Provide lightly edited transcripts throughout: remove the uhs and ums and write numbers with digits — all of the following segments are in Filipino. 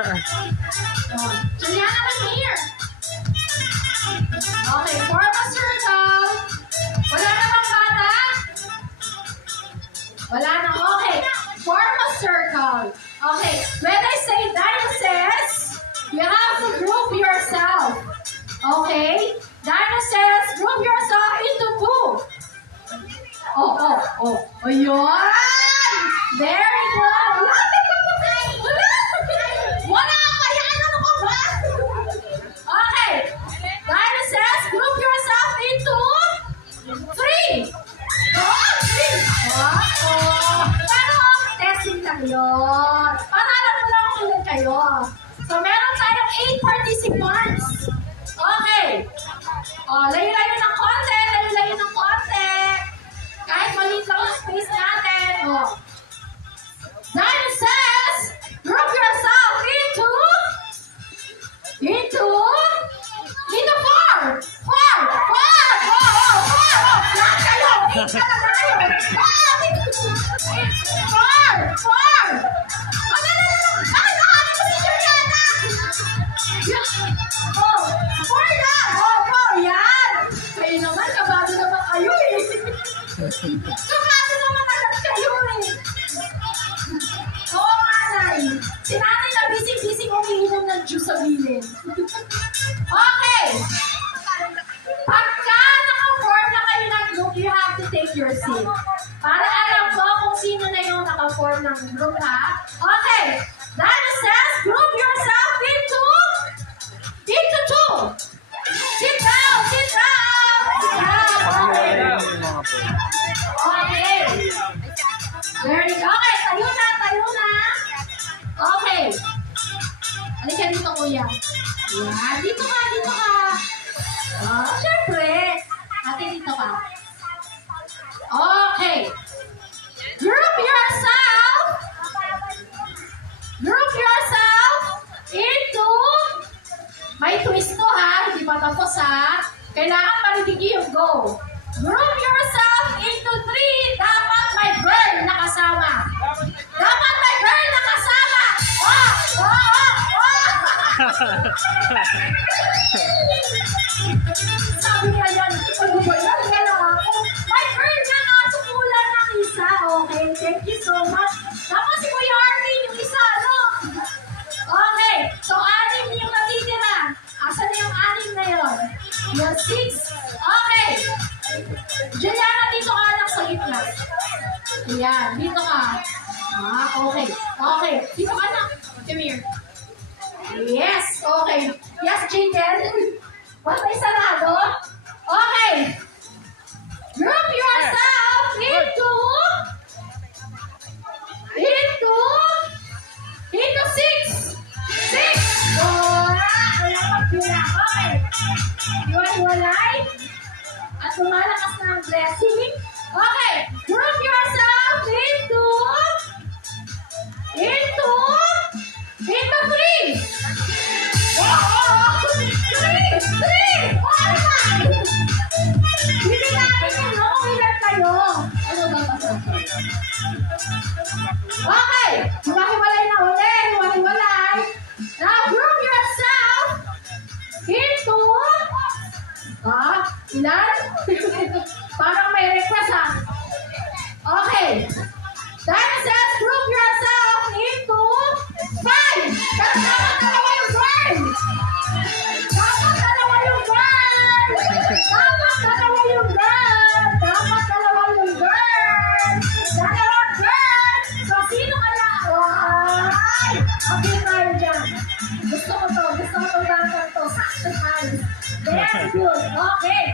Juliana, come here. Okay, form a circle. Wala na bang bata? Wala na. Okay, form a circle. Okay, when I say dinosaurs, you have to group yourself. Okay? Dinosaurs, group yourself into two. Oh. Ayun! Very good! Wala kaya ano ka ba? Okay. Dinosaurs, group yourself into three. Three. Pero testing lang yun. Para alam mo lang kung ilan kayo. So, meron tayong 8 participants. Okay. Layo-layo ng konti. Layo-layo ng konti. Kahit maliit lang ang space natin. Dinosaurs, group yourself into four. Lahat kayo. Eight na lang tayo. Four. Four yan. Kayo naman, kabado naman kayo eh. Kabado naman agad kayo eh. Oo, nanay. Si nanay na bising-bising umiinom ng juice sa bilin. Okay. Pagka naka-form na kayo ng group, you have to take your seat. Para alam ko kung sino na yung naka-form ng group, ha? Okay. Dinosaurs, group yourself into two. Sit down. Okay. Very good. Okay, tayo na. Okay. Halika dito, kuya. Yan, dito ka. Syempre. Ate, dito ka. Okay. Group yourself into, may twist to ha, hindi pa tapos ha. Kailangan marinig yung go. Group yourself into three. Dapat may girl na kasama. Sabi niya yan, ano ba yan? May girl na nakasukulan ng isa. Okay, thank you so much. Tapos si Kuya Arvin, yung isa, no? Okay, so 6 yung natitira. Asan na yung 6 na yun? Yung 6. Okay. Juliana, dito ka lang sa gitna. Ayan, dito ka. Okay. Dito ka na. Come here. Yes, okay. Yes, Jaden. Ba't may sarado? Okay. Group yourself into 6. 6. Wala pagbilang. Okay. Iwan-iwalay. At lumalakas na ang blessing. Okay. Group yourself into 3. Hindi natin yun, no? Ilan kayo? Ano ba? Okay. Hiwa-hiwalay na ulit. Hiwa-hiwalay. Now, group yourself into ilan? Parang may request ha. Okay. Dinosaurs, group yourself into 5. Dapat dalawa yung girl. So, sino kaya? Okay tayo dyan. Gusto ko to dancer to. Sakto. Very good. Okay.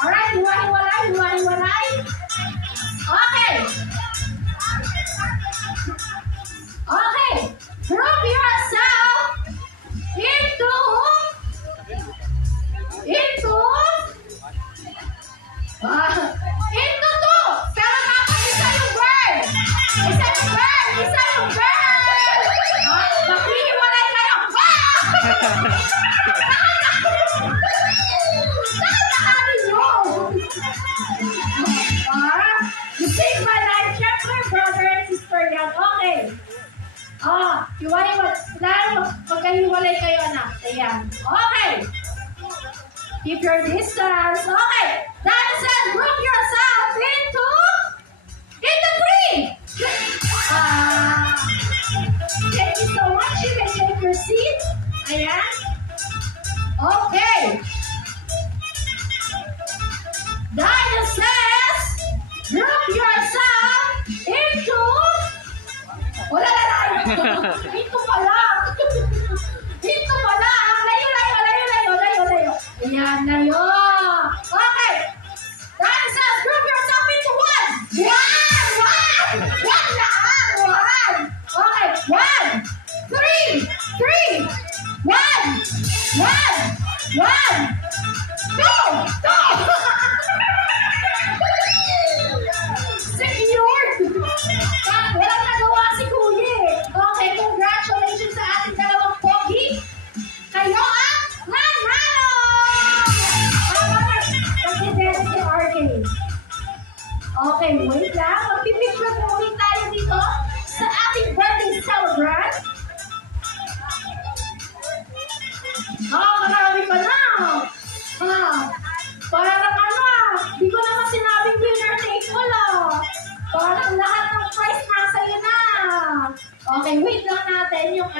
Alright, hiwa-hiwalay. Okay. Group yourself into 2. Pero dapat isa yung girl. Maghihiwalay kayo. Nakakali nyo. You save my life, syempre. Dahil magkahiwalay kayo, anak. Ayan. Okay. Keep your distance. Okay. That said, group yourself into three. Thank you so much. You can take your seat. Ayan. Okay. That says, group yourself into... Wala na lang. Ito pala. Ito pala. Layo. Ayan, layo. Okay. That says, group yourself into one. One lang. Okay. 1, 3. 1, 2. Secured. Walang nagawa si Kuya eh. Okay, congratulations sa ating dalawang pogi. Kayo ang nanalo! Nag-dance si RK. Okay, wait lang. Magpipicture po ulit tayo dito sa ating birthday celebrant. Marami pa na. Parang di ko naman sinabing winner take all Parang lahat ng prize nasa iyo na. Okay, wait lang natin yung